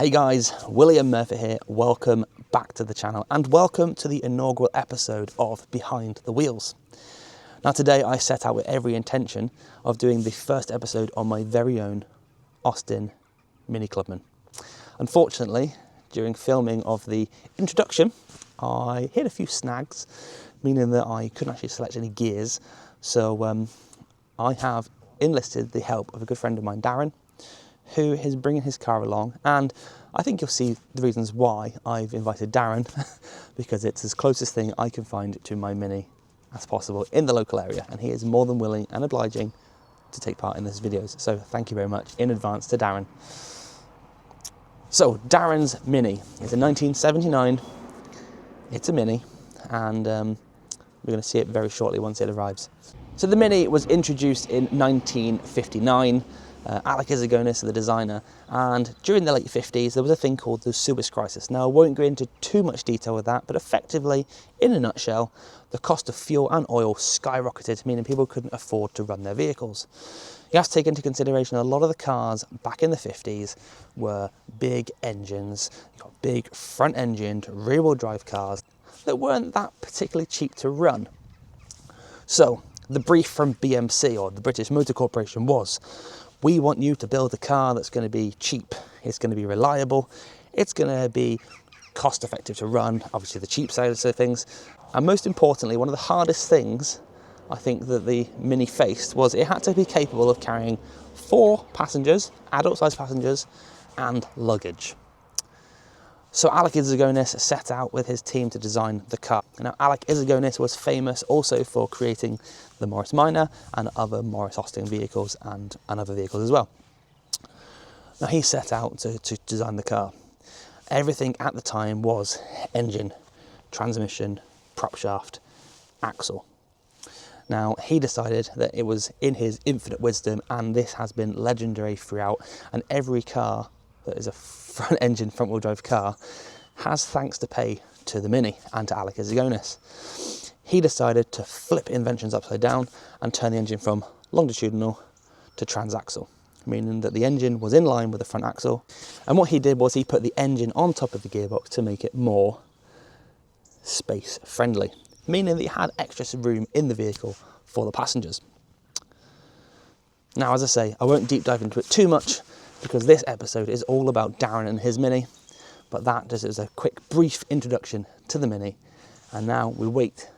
Hey guys, William Murphy here. Welcome back to the channel and welcome to the inaugural episode of Behind the Wheels. Now today I set out with every intention of doing the first episode on my very own Austin Mini Clubman. Unfortunately, during filming of the introduction, I hit a few snags, meaning that I couldn't actually select any gears. So I have enlisted the help of a good friend of mine, Darren, who is bringing his car along, and I think you'll see the reasons why I've invited Darren, because it's the closest thing I can find to my Mini as possible in the local area, and he is more than willing and obliging to take part in this videos. So thank you very much in advance to Darren. So Darren's Mini is a 1979. It's a Mini, and we're going to see it very shortly once it arrives. So the Mini was introduced in 1959. Alec Izagonis, the designer, and during the late 50s there was a thing called the Suez Crisis. Now I won't go into too much detail with that, but effectively, in a nutshell, the cost of fuel and oil skyrocketed, meaning people couldn't afford to run their vehicles. You have to take into consideration a lot of the cars back in the 50s were big engines, you got big front-engined, rear-wheel drive cars that weren't that particularly cheap to run. So the brief from BMC, or the British Motor Corporation, was, we want you to build a car that's going to be cheap, it's going to be reliable, it's going to be cost effective to run, obviously the cheap side of things, and most importantly, one of the hardest things I think that the Mini faced was it had to be capable of carrying 4 passengers, adult-sized passengers, and luggage. So Alec Izagonis set out with his team to design the car. Now Alec Izagonis was famous also for creating the Morris Minor and other Morris Austin vehicles and other vehicles as well. Now he set out to design the car. Everything at the time was engine, transmission, prop shaft, axle. Now he decided that it was in his infinite wisdom, and this has been legendary throughout, and every car that is a front engine, front wheel drive car has thanks to pay to the Mini and to Alec Izagonis. He decided to flip inventions upside down and turn the engine from longitudinal to transaxle, meaning that the engine was in line with the front axle, and what he did was he put the engine on top of the gearbox to make it more space friendly, meaning that you had extra room in the vehicle for the passengers. Now, as I say, I won't deep dive into it too much because this episode is all about Darren and his Mini, but that just is a quick brief introduction to the Mini, and now we wait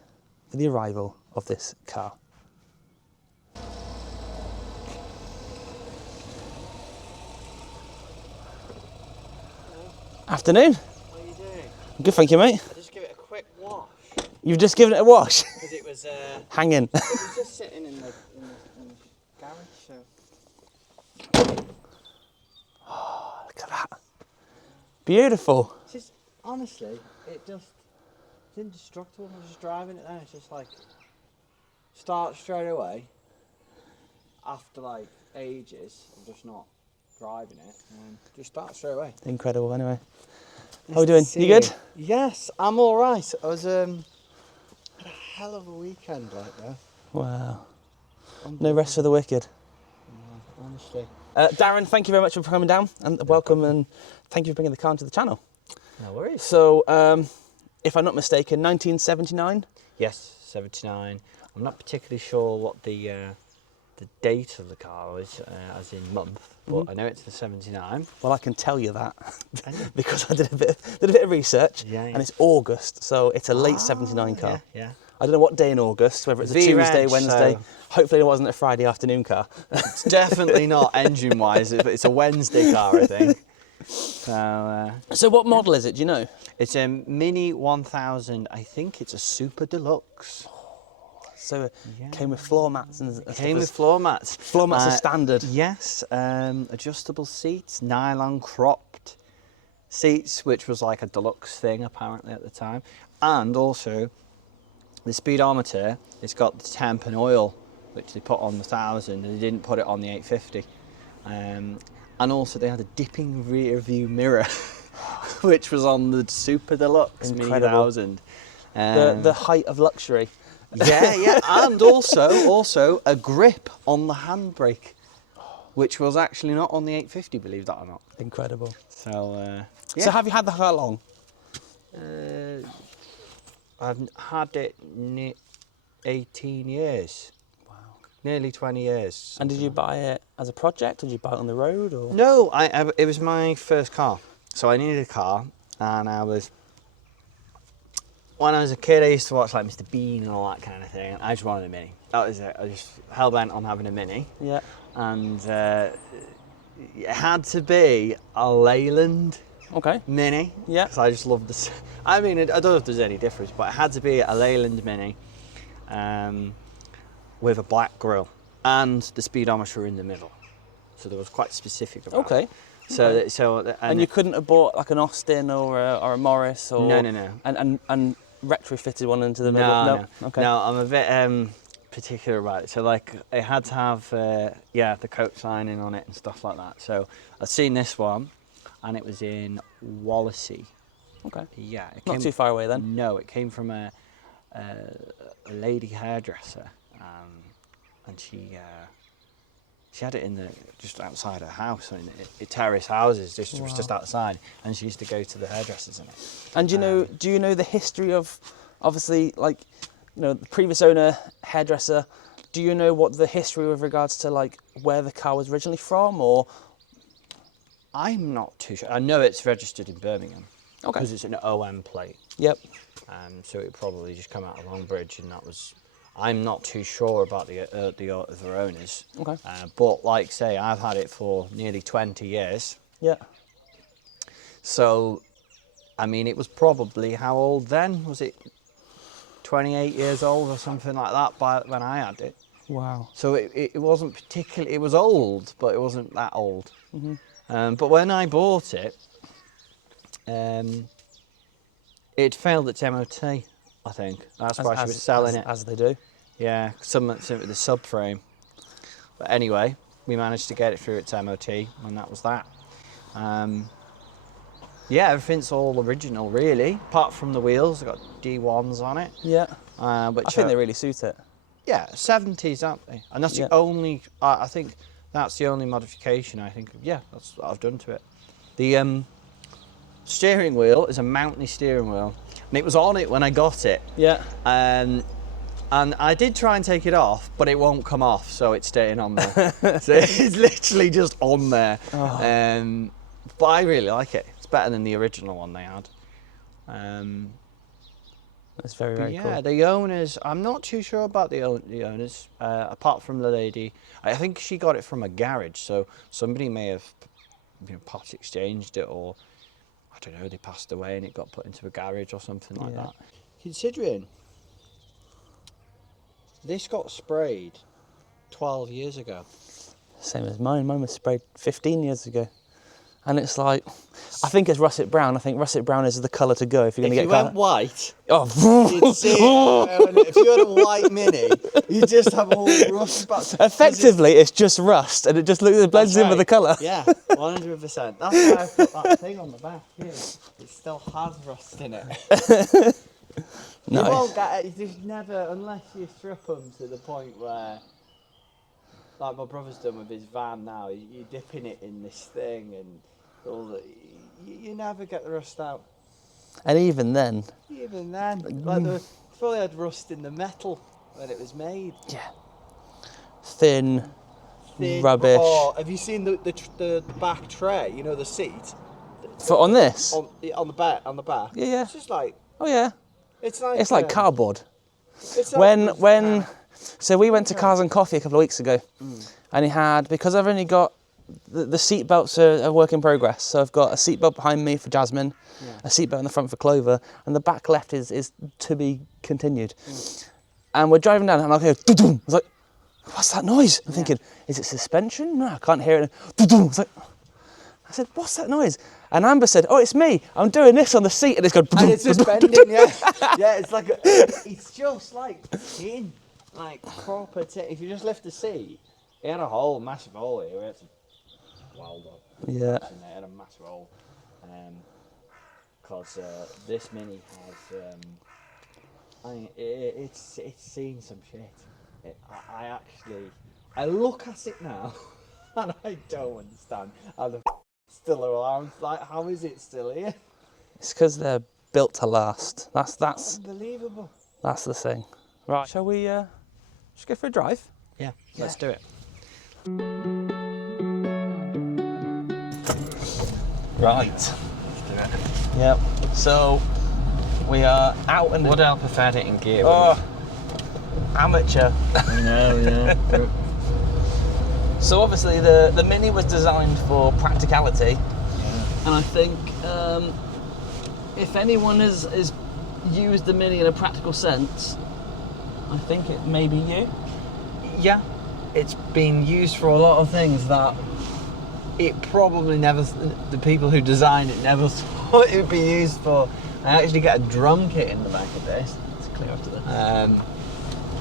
for the arrival of this car. Afternoon. How are you doing? Good, thank you, mate. I just give it a quick wash. You've just given it a wash? Because it was hanging. It was just sitting in the garage, so. Oh, look at that. Beautiful. It's just, honestly, it's indestructible. I was just driving it then, it's just like, start straight away. After like ages of just not driving it, and just start straight away. Incredible, anyway. How are we doing? You good? Yes, I'm alright. I was, had a hell of a weekend like that. Wow. No rest for the wicked. No, honestly. Darren, thank you very much for coming down, and welcome, and thank you for bringing the car into the channel. No worries. So, if I'm not mistaken, 1979? Yes, 79. I'm not particularly sure what the date of the car is, as in month, but I know it's the 79. Well, I can tell you that because I did a bit of research, and it's August, so it's a late 79 car. Yeah. I don't know what day in August, whether it's a Tuesday, Wednesday. So hopefully it wasn't a Friday afternoon car. it's definitely not engine-wise, but it's a Wednesday car, I think. So what model is it, do you know? It's a Mini 1000, I think it's a Super Deluxe. So it came with floor mats and Came with floor mats. Floor mats are standard. Yes, adjustable seats, nylon cropped seats, which was like a deluxe thing apparently at the time. And also, the speedometer, it's got the temp and oil, which they put on the 1000, and they didn't put it on the 850. And also they had a dipping rear view mirror, which was on the Super Deluxe Mini 1000. The height of luxury. Yeah, and also a grip on the handbrake. which was actually not on the 850, believe that or not. Incredible. So, So have you had the car long? I've had it 18 years. Wow. Nearly 20 years. And did you buy it as a project, or did you buy it on the road, or? No, it was my first car. So I needed a car, and when I was a kid, I used to watch like Mr. Bean and all that kind of thing, and I just wanted a Mini. That was it. I just hell-bent on having a Mini. Yeah. And it had to be a Leyland Mini. Yeah. Because I just loved this. I mean, I don't know if there's any difference, but it had to be a Leyland Mini with a black grille and the speedometer in the middle. So there was quite specific about it. And you couldn't have bought like an Austin or a Morris or No. and retrofitted one into the middle. No. Okay. No, I'm a bit particular about it. So like it had to have the coach lining on it and stuff like that. So I've seen this one, and it was in Wallasey. Okay. Yeah. Not too far away then. No, it came from a lady hairdresser, and she had it in just outside her house, in terrace houses, just outside, and she used to go to the hairdressers in it. And do you know the history of, obviously, like, the previous owner, hairdresser? Do you know what the history with regards to like where the car was originally from, or? I'm not too sure. I know it's registered in Birmingham. Okay. Because it's an OM plate. Yep. So it probably just come out of Longbridge, and that was. I'm not too sure about the other owners. Okay. But like say, I've had it for nearly 20 years. Yeah. So, I mean, it was probably how old then? Was it 28 years old or something like that when I had it? Wow. So it wasn't particularly. It was old, but it wasn't that old. Mm-hmm. But when I bought it, it failed its MOT. I think that's why she was selling it. As they do. Yeah, something with the subframe. But anyway, we managed to get it through its MOT, and that was that. Yeah, everything's all original, really, apart from the wheels. I've got D1s on it. Yeah. Which I think they really suit it. Yeah, 70s, aren't they? And that's the only. I think that's the only modification I think. Yeah, that's what I've done to it. The steering wheel is a Mountney steering wheel, and it was on it when I got it. Yeah. And I did try and take it off, but it won't come off, so it's staying on there. So it's literally just on there. Oh. But I really like it. It's better than the original one they had. That's very, very cool. Yeah, the owners, I'm not too sure about the owners, apart from the lady. I think she got it from a garage, so somebody may have part exchanged it, or I don't know, they passed away and it got put into a garage or something like that. Considering this got sprayed 12 years ago. Same as mine. Mine was sprayed 15 years ago. And it's like, I think it's russet brown. I think russet brown is the colour to go if you're going to get. If you went white, oh, you'd see it. If you had a white Mini, you just have all rust. Effectively, it's just rust, and it just blends in with the colour. Yeah, 100%. That's why I put that thing on the back here. It still has rust in it. No. You won't get it. You just never, unless you strip them to the point where, like my brother's done with his van now. You're dipping it in this thing and all that. You never get the rust out. And even then, like they probably had rust in the metal when it was made. Yeah. Thin. Rubbish. Oh, have you seen the back tray? You know, the seat. On this? On the back. Yeah. It's just like. Oh yeah. It's like cardboard. It's like So we went to Cars and Coffee a couple of weeks ago, and he had, because I've only got the seat belts are a work in progress. So I've got a seat belt behind me for Jasmine, a seat belt in the front for Clover, and the back left is to be continued. And we're driving down, and I go, doo-doo. I was like, what's that noise? I'm thinking, is it suspension? No, I can't hear it. Doo-doo. I said, what's that noise? And Amber said, oh, it's me. I'm doing this on the seat, and it's going. And it's just bending, yeah. Yeah, it's like it's just like tin, like proper tin. If you just lift the seat, it had a massive hole here. We had to weld up. Yeah. It had a massive hole, because this Mini has. It's seen some shit. I look at it now, And I don't understand how the it's still around. Like, how is it still here? It's because they're built to last. That's Unbelievable. That's the thing. Right, shall we just go for a drive? Yeah, let's do it. Right. Let's do it. Yep. So we are out and Would help if I had it in gear. oh, amateur. No, yeah. So obviously the Mini was designed for practicality, And I think if anyone has used the Mini in a practical sense, I think it may be you. yeah, it's been used for a lot of things that it probably never, the people who designed it never thought it would be used for. I actually get a drum kit in the back of this. Let's clear after this.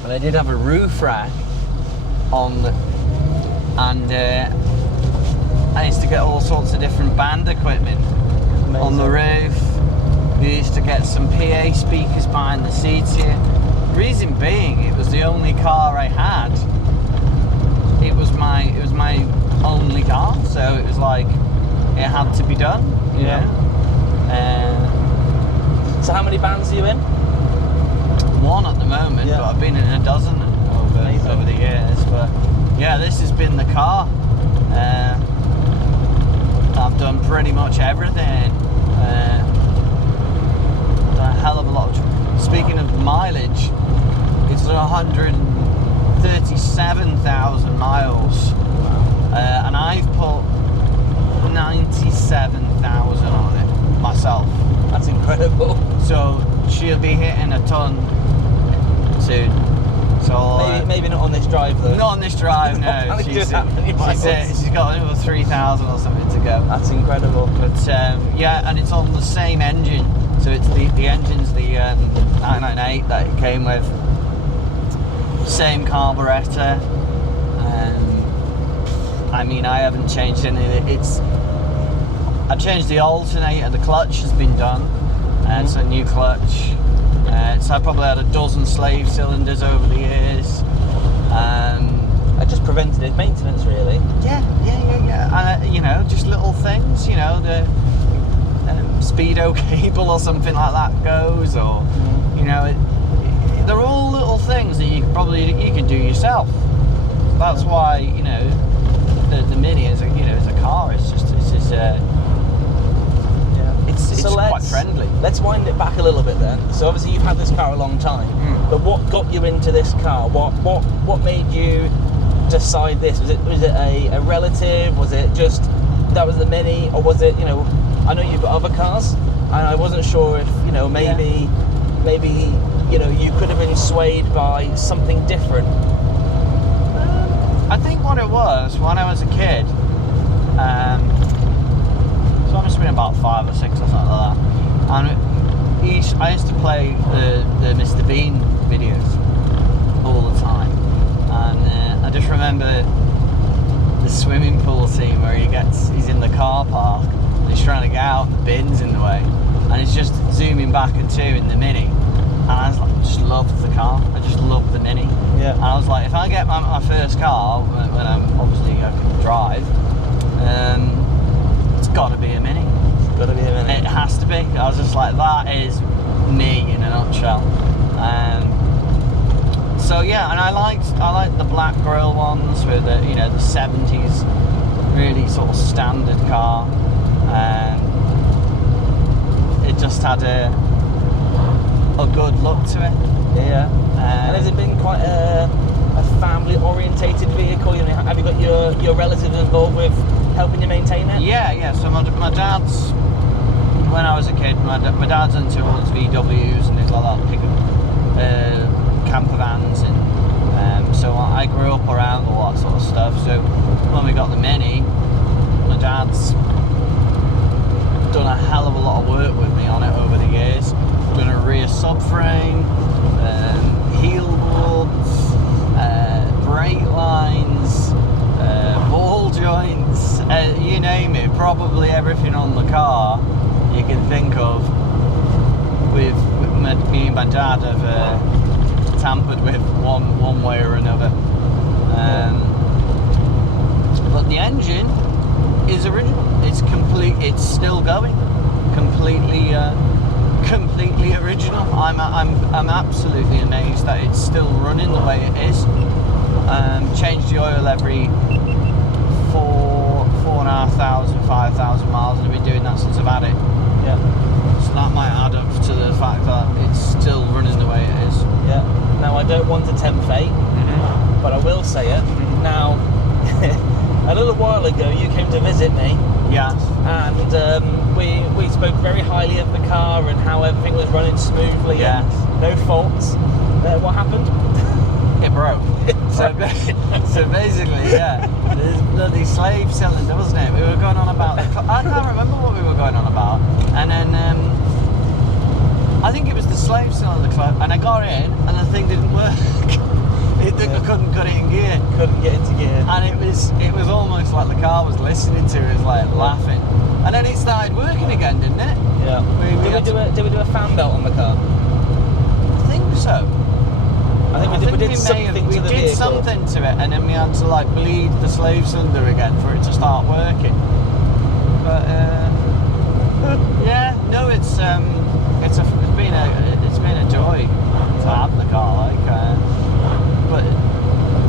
But I did have a roof rack on, and I used to get all sorts of different band equipment on the roof. We used to get some PA speakers behind the seats here. Reason being, it was the only car I had. It was my only car, so it was like it had to be done. You know? So how many bands are you in? One at the moment, but I've been in a dozen over the years. But yeah, this has been the car. I've done pretty much everything. Done a hell of a lot. Speaking of mileage, it's 137,000 miles, and I've put 97,000 on it myself. That's incredible. So she'll be hitting a ton soon. So maybe not on this drive though. not on this drive, no. She's got another 3,000 or something to go. That's incredible. But yeah, and it's on the same engine. So it's the engine's the 998 that it came with. Same carburetor. I mean, I haven't changed any of it. I changed the alternator. The clutch has been done. It's a new clutch. So I probably had a dozen slave cylinders over the years. I just preventative maintenance, really. Yeah. And you know, just little things. You know, the speedo cable or something like that goes, or you know, they're all little things that you can do yourself. That's why, you know, the Mini is a car. It's quite friendly. Let's wind it back a little bit then. So obviously you've had this car a long time, but what got you into this car? What made you decide this? Was it a relative? Was it just that was the Mini, or was it, you know? I know you've got other cars, and I wasn't sure if, you know, maybe you know, you could have been swayed by something different. I think what it was, when I was a kid, so I must have been about 5 or 6 or something like that, and I used to play the Mr. Bean videos all the time, and I just remember the swimming pool scene where he's in the car park, and he's trying to get out, and the bin's in the way, and he's just zooming back and two in the Mini. And I was like, just loved the car. I just loved the Mini. Yeah. And I was like, if I get my first car, when I'm obviously I can drive, it's got to be a Mini. It's got to be a Mini. It has to be. I was just like, that is me in a nutshell. So yeah, and I liked the black grille ones with the 70s, really sort of standard car. It just had a good look to it. Yeah. And has it been quite a family-orientated vehicle? You know, have you got your relatives involved with helping you maintain it? Yeah. So my dad's, when I was a kid, my dad's into all his VWs and things like that, picking camper vans, and so I grew up around all that sort of stuff. So when we got the Mini, my dad's done a hell of a lot of work with me on it over the years. Done a rear subframe, heel boards, brake lines, ball joints, you name it. Probably everything on the car you can think of. Me and my dad have tampered with one way or another. But the engine is original. It's complete. It's still going. Completely original. I'm absolutely amazed that it's still running the way it is. Change the oil every 4,500, 5,000 miles, and I've been doing that since I've had it. Yeah. So that might add up to the fact that it's still running the way it is. Yeah. Now, I don't want to tempt fate, but I will say it. Now, a little while ago, you came to visit me. Yes. And we spoke very highly of the car and how everything was running smoothly. Yes. And no faults. What happened? It broke. So basically, yeah, this bloody slave cylinder, wasn't it? We were going on about. I can't remember what we were going on about, and then I think it was the slave cylinder club, and I got in, and the thing didn't work. I couldn't cut it in gear. Couldn't get into gear. And it was almost like the car was listening to it, like laughing, and then it started working again, didn't it? Yeah. Did we do a fan belt on the car? I think so. I think we did something to the vehicle. We did something to it, and then we had to like bleed the slave cylinder again for it to start working. But yeah, no, it's been a joy to have the car. Like, but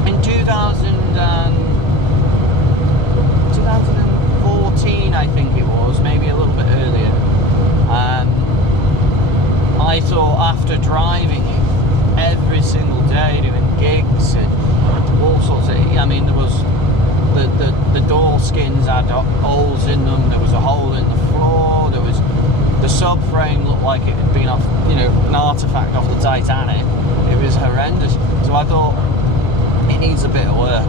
in 2014, I think it was, maybe a little bit earlier. I thought after driving it every single day, doing gigs and all sorts of. I mean, there was the door skins had holes in them. There was a hole in the floor. There was the subframe looked like it had been off, an artifact off the Titanic. It was horrendous. So I thought it needs a bit of work,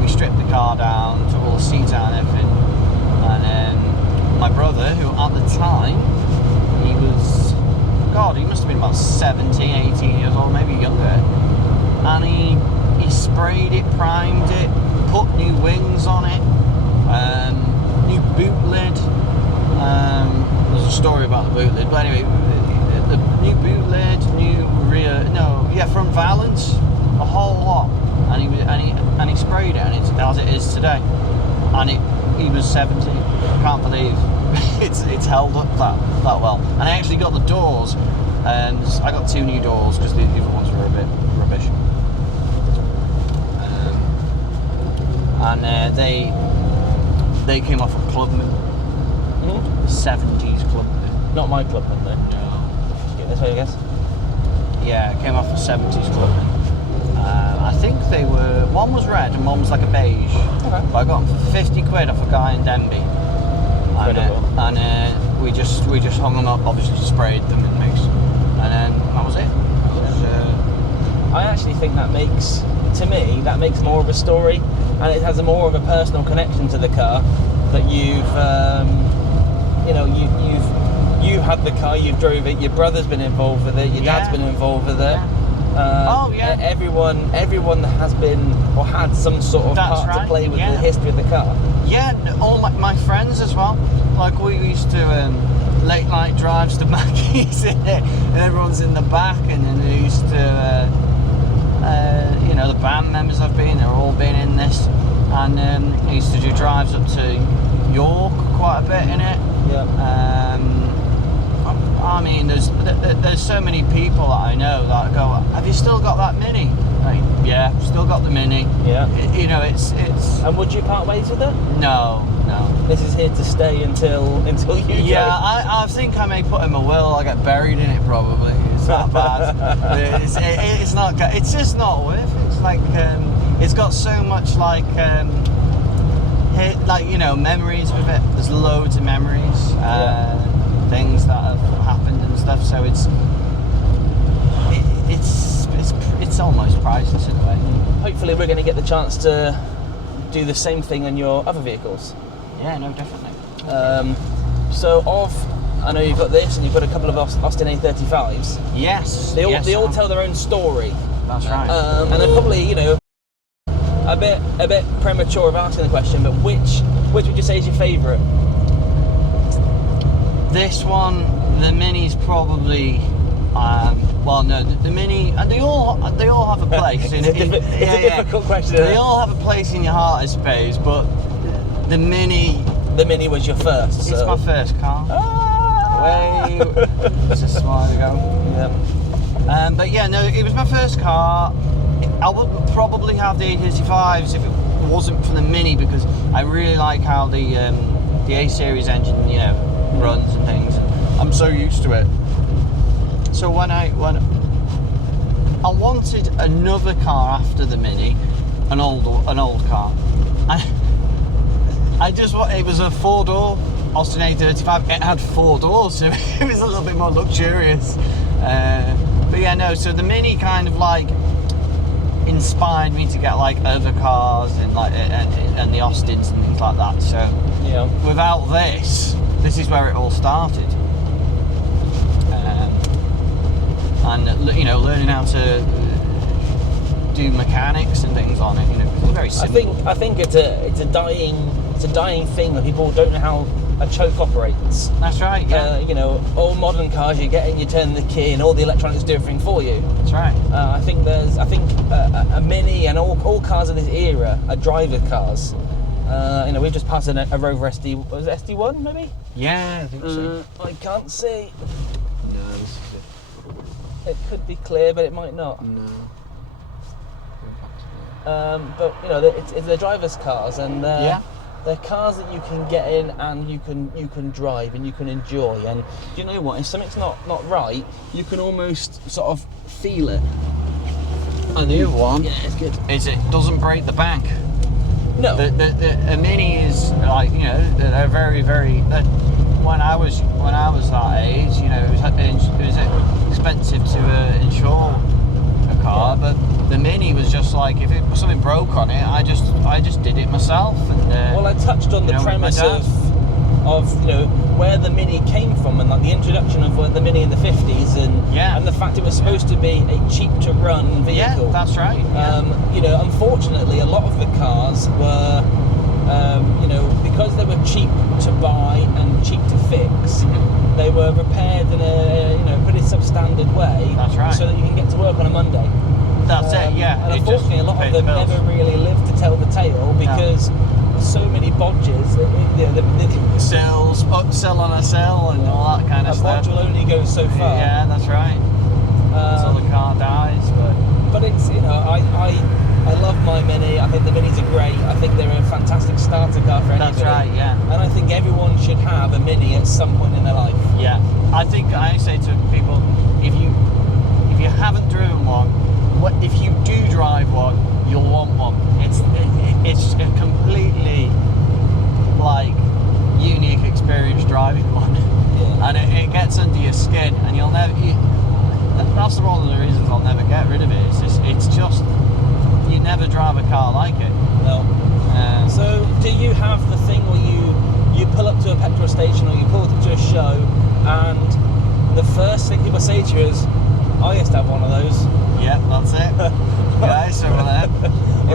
we stripped the car down, took all the seats out and everything, and then my brother, who at the time, he must have been about 17, 18 years old, maybe younger, and he sprayed it, primed it, put new wings on it, new boot lid. There's a story about the boot lid, but anyway, the new boot lid, front valance, a whole lot, and he sprayed it, and it's as it is today. And he was 17. Can't believe it's held up that well. And I actually got the doors, and I got 2 new doors because the other ones were a bit rubbish. And they came off of Clubman, 70s Clubman. Not my Clubman though. No. Get this way, I guess. Yeah, it came off of 70s Clubman. I think they were. One was red and one was like a beige. Okay. But I got them for 50 quid off a guy in Denby. And we just hung them up, obviously sprayed them in mix, and then that was it. I actually think that makes more of a story, and it has more of a personal connection to the car. That you've had the car, you've drove it, your brother's been involved with it, your dad's been involved with it. Everyone that has been or had some sort of part to play with the history of the car. Yeah, all my friends as well. Like we used to late night drives to Mackey's and everyone's in the back, and then they used to the band members they've all been in this, and I used to do drives up to York quite a bit in it. Yeah. I mean, there's so many people that I know that go, have you still got that Mini? Like, yeah, still got the Mini. Yeah. It's. And would you part ways with it? No. This is here to stay until you go. Yeah, I think I may put in my will. I get buried in it probably. It's that bad. It's not. It's just not worth it. It's like it's got so much memories with it. There's loads of memories. Things that have happened and stuff, so it's almost priceless in a way. Hopefully we're going to get the chance to do the same thing on your other vehicles. Yeah, no, definitely. I know you've got this and you've got a couple of Austin A35s. Yes. They all tell their own story. That's right. And they're probably, a bit premature of asking the question, but which would you say is your favourite? This one, the Mini's probably Well, no, the Mini, and they all have a place. It's a difficult question. They all have a place in your heart, I suppose. But the Mini was your first. It's my first car. Way, it's a smile ago. Yeah. But yeah, no, it was my first car. I would probably have the 835s if it wasn't for the Mini, because I really like how the A series engine, runs and things. And I'm so used to it. So when I wanted another car after the Mini, an old car, it was a 4-door Austin A35. It had 4 doors, so it was a little bit more luxurious. But yeah, no. So the Mini kind of like inspired me to get like other cars and and the Austins and things like that. So yeah, without this is where it all started. And learning how to do mechanics and things on it, it's very simple. I think it's a dying thing that people don't know how a choke operates. That's right. Yeah. All modern cars, you get in, you turn the key, and all the electronics do everything for you. That's right. I think a Mini and all cars of this era are driver cars. We've just passed a Rover SD. Was it SD1 maybe? Yeah, I think so. I can't see. No, this is it. It could be clear, but it might not. No. But it's the drivers' cars, and they're cars that you can get in and you can drive and you can enjoy. And do you know what? If something's not right, you can almost sort of feel it. And the other one, yeah, it's good. It doesn't break the bank. No. The Mini is like they're very very. When I was that age, it was expensive to insure a car, but the Mini was just like, if something broke on it, I just did it myself. And well, I touched on the premise of where the Mini came from, and like the introduction of the Mini in the 50s, and the fact it was supposed to be a cheap to run vehicle. Yeah, that's right. Unfortunately, a lot of the cars were because they were cheap to buy and cheap to fix, they were repaired in a pretty substandard way. That's right. So that you can get to work on a Monday. That's it. Yeah. And unfortunately, a lot of them never really lived to tell the tale because so many bodges. Cells, cell on a cell, and all that kind of stuff. A bodge will only go so far. Yeah, that's right. Until the car dies, but it's I love my Mini. I think the Minis are great. I think they're a fantastic starter car for anybody. That's right, yeah. And I think everyone should have a Mini at some point in their life. Yeah. I say to people, if you haven't driven one, if you do drive one, you'll want one. It's a completely like unique experience driving one. Yeah. And it gets under your skin, and you'll never. That's one of the reasons I'll never get rid of it. It's just you never drive a car like it. No. So do you have the thing where you pull up to a petrol station or you pull up to a show, and the first thing people say to you is, I used to have one of those. Yep, that's it. Guys over there.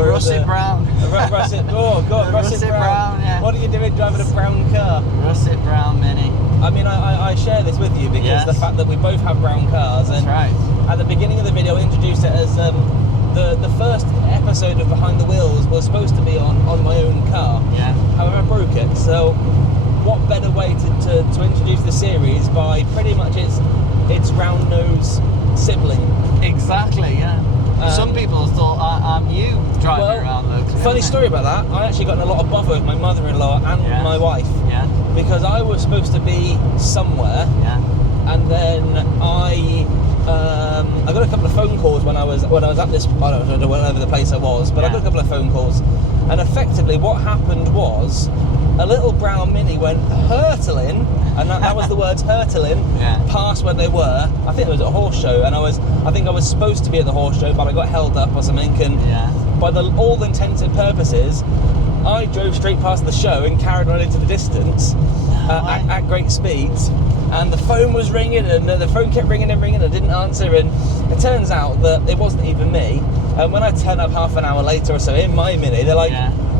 Russet brown. Russet. Oh God, russet brown. Yeah. What are you doing driving a brown car? Russet brown Mini. I mean, I share this with you because the fact that we both have brown cars. That's and right. At the beginning of the video, I introduced it as the first episode of Behind the Wheels was supposed to be on my own car. Yeah. However, I broke it. So, what better way to introduce the series by pretty much its round nose sibling? Exactly. Yeah. Some people thought I'm you driving around those. Funny story about that. I actually got in a lot of bother with my mother-in-law and my wife. Yeah. Because I was supposed to be somewhere. Yeah. And then I got a couple of phone calls when I was at this, I don't know whatever the place I was, but I got a couple of phone calls, and effectively what happened was a little brown Mini went hurtling, and that was the words hurtling, past where they were. I think it was at a horse show, and I think I was supposed to be at the horse show, but I got held up or something, and by all intents and purposes, I drove straight past the show and carried on into the distance at great speeds. And the phone was ringing, and the phone kept ringing and ringing, and I didn't answer, and it turns out that it wasn't even me. And when I turned up half an hour later or so in my Mini, they're like,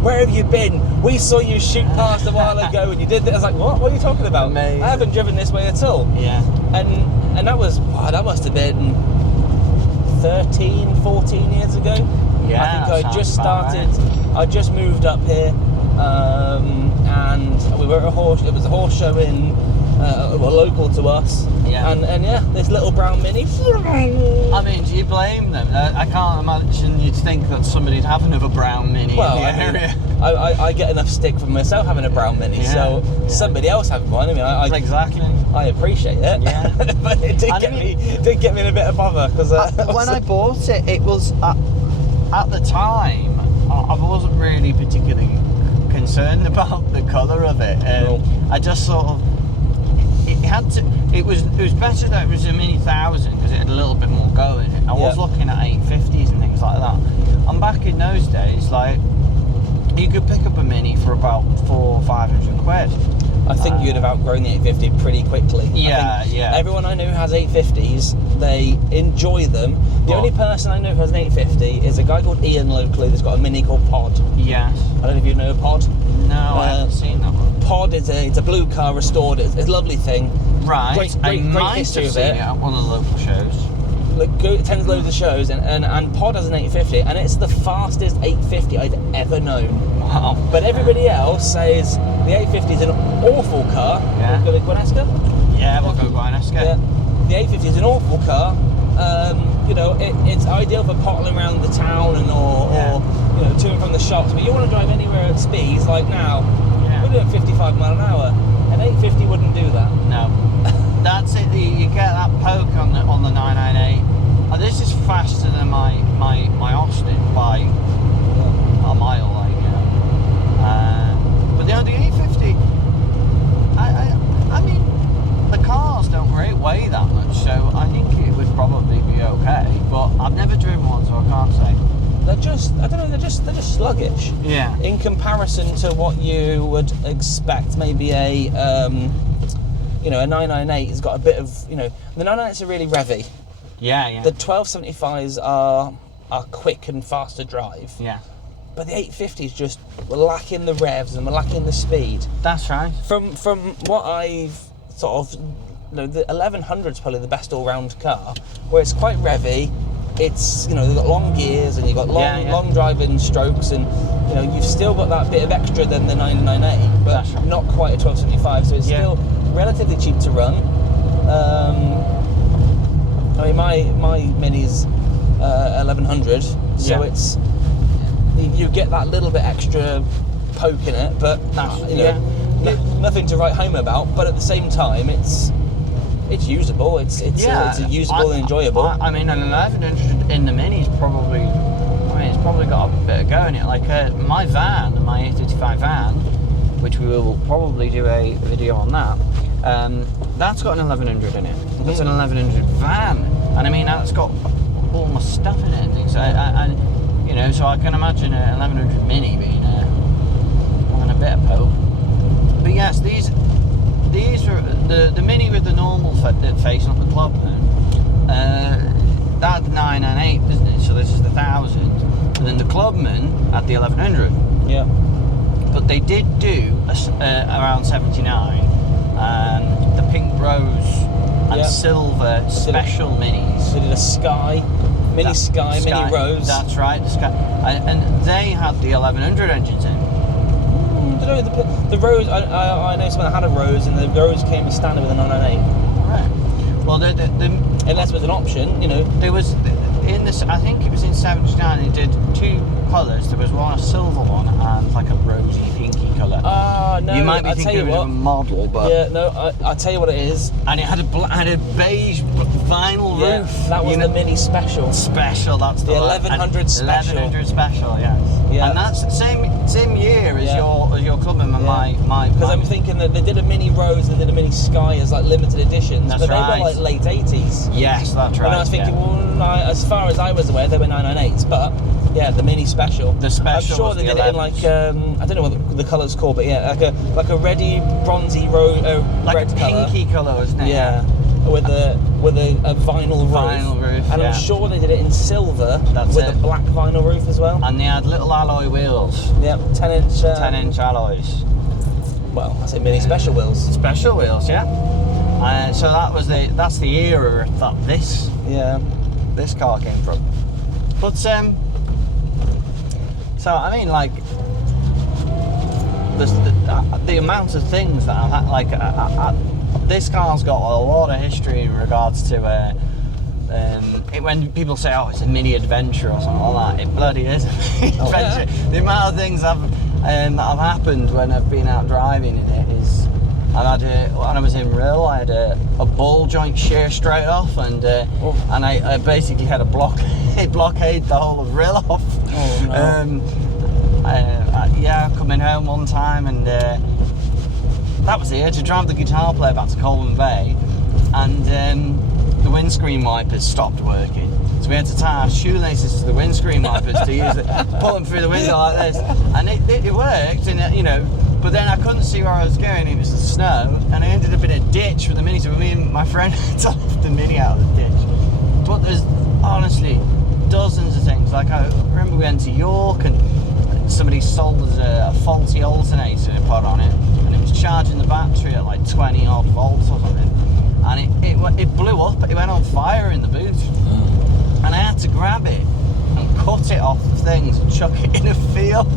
where have you been? We saw you shoot past a while ago and you did this. I was like, what are you talking about? Amazing. I haven't driven this way at all. Yeah. And that was, that must have been 13, 14 years ago. Yeah, I think I just started, right. I just moved up here, and we were at it was a horse show in, local to us. Yeah. And yeah, this little brown Mini. I mean, do you blame them? I can't imagine you'd think that somebody'd have another brown Mini in the area. I get enough stick from myself having a brown Mini, so somebody else having one. I mean, exactly. I appreciate it. Yeah. But it did get me in a bit of bother because when I bought it, it was at the time I wasn't really particularly concerned about the colour of it. I just sort of it was better that it was a Mini 1000 because it had a little bit more go in it. I was looking at 850s and things like that. And back in those days, like, you could pick up a Mini for about 400 or 500 quid. I think you'd have outgrown the 850 pretty quickly. Yeah. Everyone I know who has 850s, they enjoy them. The only person I know who has an 850 is a guy called Ian locally that's got a Mini called Pod. Yes. I don't know if you know Pod. No, I haven't seen that one. Pod is it's a blue car restored. It's a lovely thing. Right. Great history of it. At one of the local shows. Attends loads of shows, and Pod has an 850, and it's the fastest 850 I've ever known. Wow. But everybody else says the 850 is an awful car. Yeah. Go to Gwinesca? Yeah, we'll go Gwinesca. Yeah. The 850 is an awful car. It's ideal for pottling around the town or to and from the shops. But you want to drive anywhere at speeds like now. Yeah. We're doing 55 mile an hour. An 850 wouldn't do that. No. That's it. You get that poke on the 998. And this is faster than my Austin by a mile, like. But the 850, I mean, the cars don't really weigh that much, so I think it would probably be okay. But I've never driven one, so I can't say. They're just, I don't know, they're just sluggish. Yeah. In comparison to what you would expect, maybe a 998 has got a bit of, the 998s are really revvy. Yeah. The 1275s are quick and fast to drive. Yeah. But the 850s just were lacking the revs and were lacking the speed. That's right. From what I've sort of, the 1100's probably the best all-round car, where it's quite revvy. It's, they've got long gears and you've got long driving strokes, and you've still got that bit of extra than the 998, but right. Not quite a 1275. So it's still relatively cheap to run. I mean, my Mini's 1100, so it's you get that little bit extra poke in it, but nothing to write home about. But at the same time, it's usable. It's usable and enjoyable. I mean, an 1100 in the Mini's probably, it's probably got a bit of go in it. Like my van, my 885 van, which we will probably do a video on that. That's got an 1100 in it. That's an 1100 van, and I mean that's got all my stuff in it and things. So I can imagine an 1100 Mini being having a bit of poke. But yes, these are the Mini with the normal face, not the Clubman. That's 998, isn't it? So this is the 1000, and then the Clubman at the 1100. Yeah. But they did do around 79. The pink rose and silver special Minis. They did a Mini Rose. That's right, the Sky, and they had the 1100 engines in. The Rose, I know someone that had a Rose, and the Rose came standard with a 998. Right. Well, unless it was an option, There was in this. I think it was in '79. It did two colours. There was one a silver one and like a rosy pinky colour. No. You might be thinking of a model, but I'll tell you what it is. And it had a beige vinyl roof. That was the Mini Special. Special. That's the 1100 Special. 1100 Special. Yes. Yeah. And that's the same year as your Clubman and my. Because I'm thinking that they did a Mini Rose and did a Mini Sky as like limited editions, that's but right. they were like late 80s. Yes, that's right. And I was thinking, as far as I was aware, they were 998s, but the Mini Special. The Special. I'm sure they did it in like I don't know what the colour's called, but like a reddy, bronzy red like red a pinky colour, wasn't it? Yeah. with a vinyl roof. Vinyl roof, and yeah. I'm sure they did it in silver That's with it. a black vinyl roof as well. And they had little alloy wheels. Yep, 10-inch. 10-inch alloys. Well, I say mini special wheels. Special wheels, yeah. And so that's the era that this car came from. But so I mean, like, the amount of things that I've had, like, this car's got a lot of history in regards to when people say, oh, it's a mini adventure or something like that, it bloody is a mini adventure. Yeah. The amount of things that have happened when I've been out driving in it is, when I was in Rill, I had a ball joint shear straight off, and I basically had a blockade the whole of Rill off. Oh, no. Coming home one time, and that was it. To drive the guitar player back to Colwyn Bay, and the windscreen wipers stopped working. So we had to tie our shoelaces to the windscreen wipers to use it, put them through the window like this, and it worked. And but then I couldn't see where I was going. It was the snow, and I ended up in a ditch with the Mini. So me and my friend had to lift the Mini out of the ditch. But there's honestly dozens of things. Like, I remember we went to York, and somebody sold us a faulty alternator put on it, and it was charging the battery at like 20 odd volts or something, and it blew up. It went on fire in the boot, and I had to grab it and cut it off things and chuck it in a field.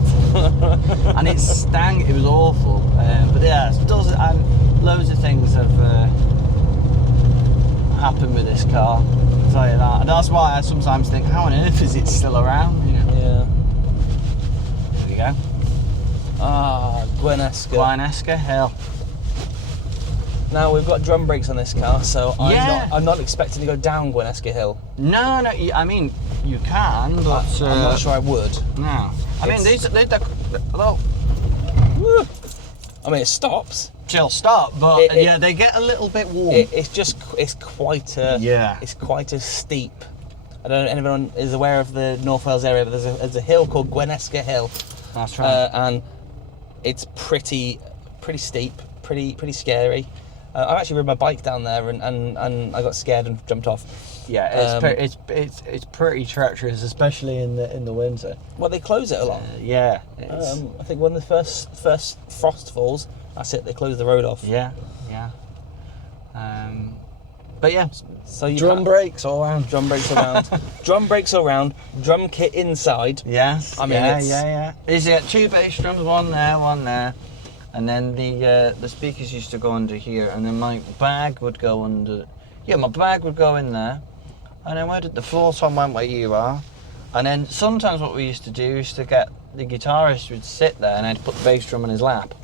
And it stank. It was awful. But yeah, loads of things have happened with this car, I'll tell you that. And that's why I sometimes think, how on earth is it still around? Yeah. There we go. Gwenesca Hill. Now we've got drum brakes on this car, so Yeah. I'm not expecting to go down Gwenesca Hill. No, I mean, you can, but I'm not sure I would. No. I mean, well, I mean, it stops. she'll stop, but they get a little bit warm. It's quite a steep. I don't know if anyone is aware of the North Wales area, but there's a hill called Gwenesca Hill. That's right. And it's pretty steep, pretty scary. I actually rode my bike down there, and I got scared and jumped off. Yeah, it's pretty treacherous, especially in the winter. Well, they close it a lot. Yeah. I think when the first frost falls, that's it. They close the road off. Yeah. But yeah, So you drum brakes all around. drum brakes around, drum brakes around, drum kit inside. Yes. I mean, yeah. Is it two bass drums, one there, and then the speakers used to go under here, and then my bag would go under. Yeah, my bag would go in there, and then where did the floor tom went where you are, and then sometimes what we used to do is to get the guitarist would sit there, and I'd put the bass drum on his lap,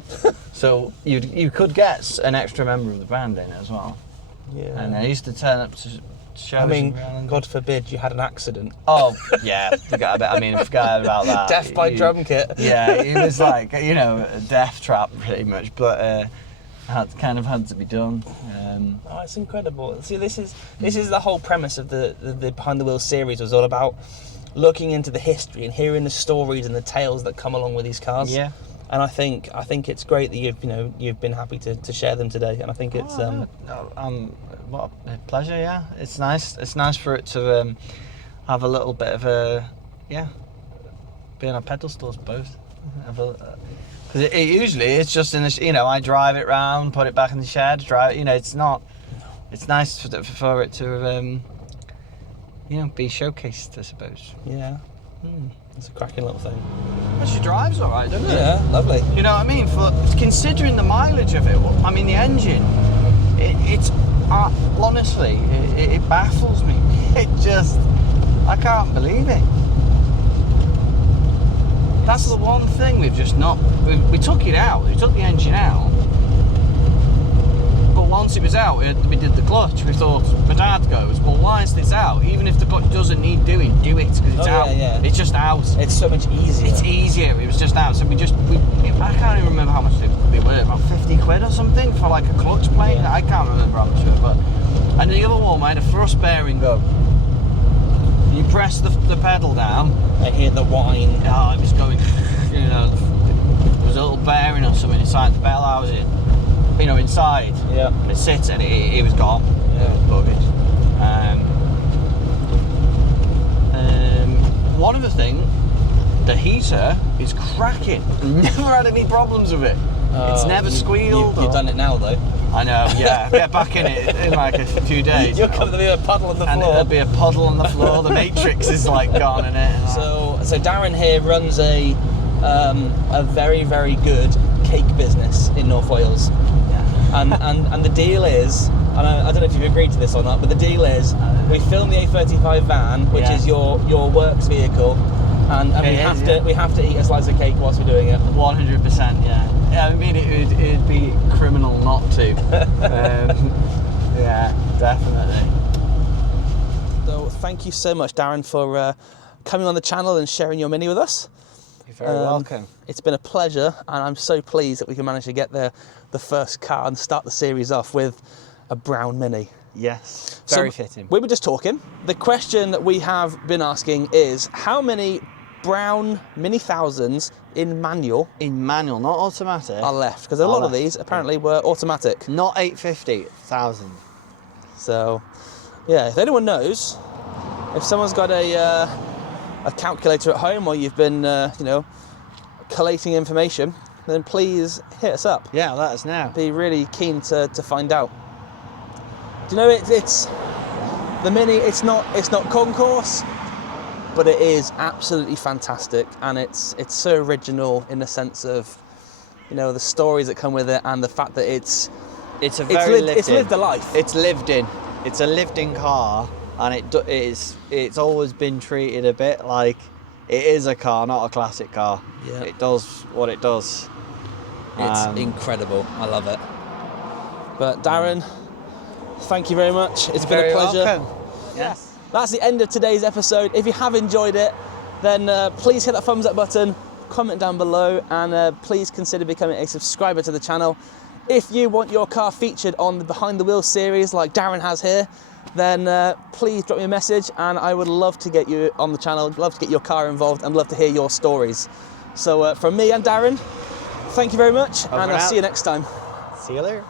so you could get an extra member of the band in as well. Yeah. And I used to turn up to shows. I mean, around. God forbid you had an accident. Oh yeah, forget about that. Death by drum kit. Yeah, it was like a death trap pretty much, but had to be done. Oh, it's incredible. See, this is the whole premise of the Behind the Wheels series. Was all about looking into the history and hearing the stories and the tales that come along with these cars. Yeah. And I think it's great that you've been happy to share them today. And I think it's what a pleasure. Yeah, it's nice. It's nice for it to have a little bit of be on a pedestal, I suppose. Because it usually it's just in the I drive it round, put it back in the shed, drive it. It's not. It's nice for it to be showcased, I suppose. Yeah. It's a cracking little thing. She drives all right, doesn't it? Yeah, lovely. You know what I mean? For considering the mileage of it, I mean the engine, it's honestly, it baffles me. I can't believe it. That's the one thing we've just not. We took it out. We took the engine out. But once it was out, we did the clutch. We thought, my dad goes, well, whilst it's out, even if the clutch doesn't need doing, do it, because it's out. Yeah. It's just out. It's so much easier. It's easier. It was just out. So I can't even remember how much they were. About 50 quid or something for like a clutch plate. Yeah. I can't remember how much it was. And the other one, I had a thrust bearing go. You press the pedal down. I hear the whine. Oh, it was going. There was a little bearing or something inside the bell housing. Inside. Yeah. It sits and it was gone. Yeah. Yeah, it's buggish. One other thing, the heater is cracking. Never had any problems with it. It's never squealed. You've done it now, though. I know, yeah. Get back in it in like a few days. You'll come to be a puddle on the and floor. there'll be a puddle on the floor. The matrix is like gone in it. So Darren here runs a very, very good cake business in North Wales. Yeah. And the deal is, and I don't know if you've agreed to this or not, but the deal is we film the A35 van, which is your works vehicle, and we have to eat a slice of cake whilst we're doing it. 100%, yeah. Yeah, I mean, it'd be criminal not to. Yeah, definitely. So thank you so much, Darren, for coming on the channel and sharing your Mini with us. You're very welcome. It's been a pleasure, and I'm so pleased that we can manage to get the first car and start the series off with a brown Mini. Yes, very fitting. We were just talking. The question that we have been asking is, how many brown Mini Thousands in manual not automatic, are left? Because a lot of these apparently were automatic. Not 850, 1,000. So, yeah, if anyone knows, if someone's got a calculator at home, or you've been, collating information, then please hit us up. Yeah, let us know. Be really keen to find out. Do you know, it's the Mini. It's not concourse, but it is absolutely fantastic, and it's so original in the sense of, the stories that come with it, and the fact that it's lived a life. It's lived in. It's a lived-in car, and it's always been treated a bit like it is a car, not a classic car. Yeah. It does what it does. It's incredible. I love it. But Darren, thank you very much. It's been a pleasure. Welcome. Yes. That's the end of today's episode. If you have enjoyed it, then please hit that thumbs up button, comment down below, and please consider becoming a subscriber to the channel. If you want your car featured on the Behind the Wheels series like Darren has here, then please drop me a message, and I would love to get you on the channel, love to get your car involved, and love to hear your stories. So from me and Darren, thank you very much, and I'll see you next time. See you later.